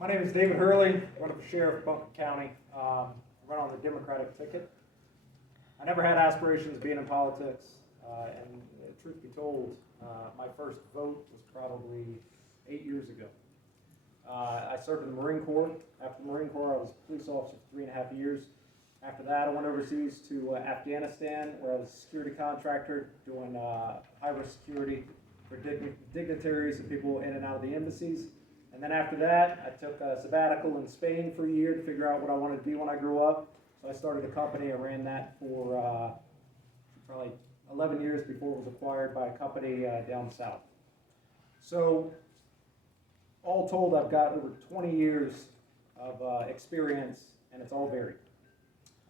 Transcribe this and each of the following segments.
My name is David Hurley, run for sheriff of Buncombe County, run on the Democratic ticket. I never had aspirations of being in politics, and truth be told, my first vote was probably 8 years ago. I served in the Marine Corps. After the Marine Corps, I was a police officer for 3.5 years. After that, I went overseas to Afghanistan, where I was a security contractor doing high-risk security for dignitaries and people in and out of the embassies. And then after that, I took a sabbatical in Spain for a year to figure out what I wanted to be when I grew up. So I started a company. I ran that for probably 11 years before it was acquired by a company down south. So all told, I've got over 20 years of experience, and it's all varied.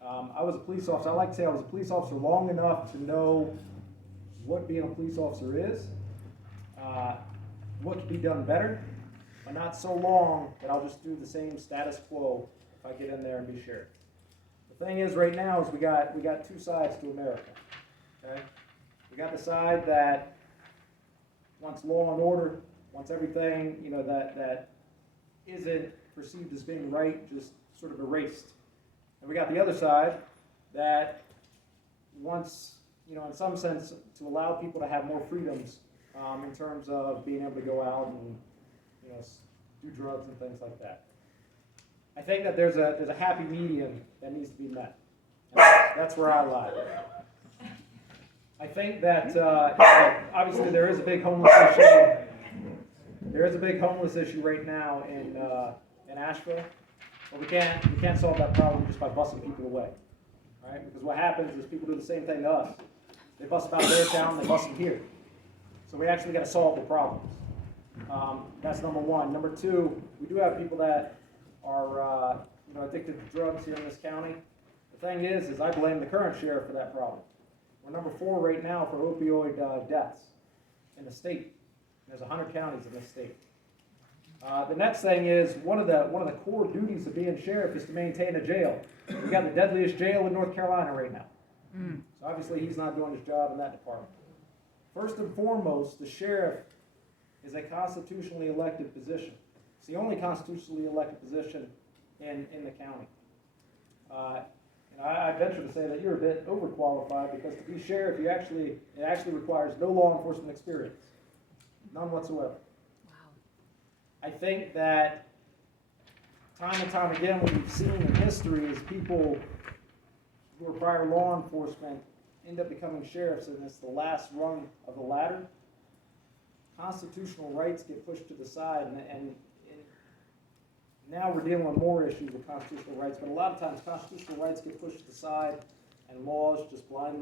I was a police officer. I like to say I was a police officer long enough to know what being a police officer is, what could be done better, but not so long that I'll just do the same status quo if I get in there and be sheriff. The thing is, right now, is we got two sides to America. Okay, we got the side that wants law and order, wants everything that isn't perceived as being right just sort of erased. And we got the other side that wants, in some sense, to allow people to have more freedoms in terms of being able to go out and, do drugs and things like that. I think that there's a happy medium that needs to be met. And that's where I lie. I think that obviously there is a big homeless issue. There is a big homeless issue right now in Asheville. But we can't solve that problem just by busing people away, right? Because what happens is people do the same thing to us. They bust them out of their town, they bust them here. So we actually got to solve the problems. That's number one. Number two, we do have people that are addicted to drugs here in this county. The thing is I blame the current sheriff for that problem. We're number 4 right now for opioid deaths in the state. There's 100 counties in this state. The next thing is one of the core duties of being sheriff is to maintain a jail. We've got the deadliest jail in North Carolina right now. So obviously he's not doing his job in that department. First and foremost, the sheriff is a constitutionally elected position. It's the only constitutionally elected position in the county. And I venture to say that you're a bit overqualified because to be sheriff, it actually requires no law enforcement experience, none whatsoever. I think that time and time again, what we've seen in history is people who are prior law enforcement end up becoming sheriffs, and it's the last rung of the ladder. Constitutional rights get pushed to the side, and now we're dealing with more issues with constitutional rights, but a lot of times constitutional rights get pushed to the side, and laws just blindly